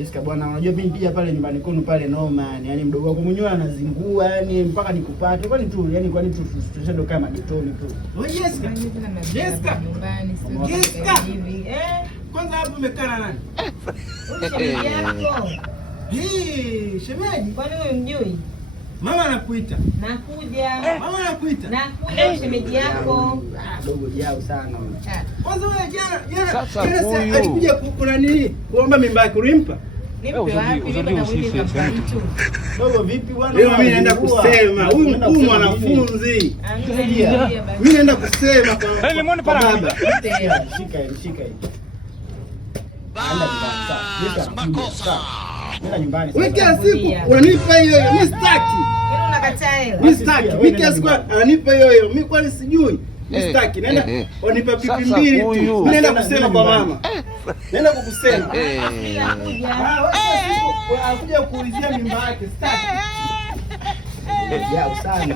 Jessica bwana, unajua mimi pia pale nyumbani kwenu pale noma yani. Yaani mdogo wako mwenyewe anazingua yani mpaka nikupate. Kwani tu yani kwani tu tutashendo kama getoni tu. Wewe Jessica. Jessica nyumbani sio Jessica hivi. Kwanza hapo umekaa na nani? Shemeji yako. Shemeji, kwani wewe mjui? Mama anakuita. Nakuja. Mama anakuita. Nakuja shemeji yako. Dogo jao sana. Kwanza wewe jana alikuja kuna nini? Kuomba mimba yako ulimpa? Nipe wapi? Mimi na mwili kama mtu. Dogo vipi bwana? Leo mimi naenda kusema huyu mkuu mwanafunzi. Mimi naenda kusema kwa baba. Shika hii. Nenda nyumbani. Wewe kila siku unanipa hiyo mimi sitaki. Yaani unakataa hela. Mimi sitaki. Mimi kila siku ananipa hiyo. Mimi kwani sijui. Mimi sitaki. Naenda wanipa pipi mbili tu. Mimi naenda kusema kwa mama. Naenda kukusema. Anakuja kuulizia mimba yake sitaki. Jao sana.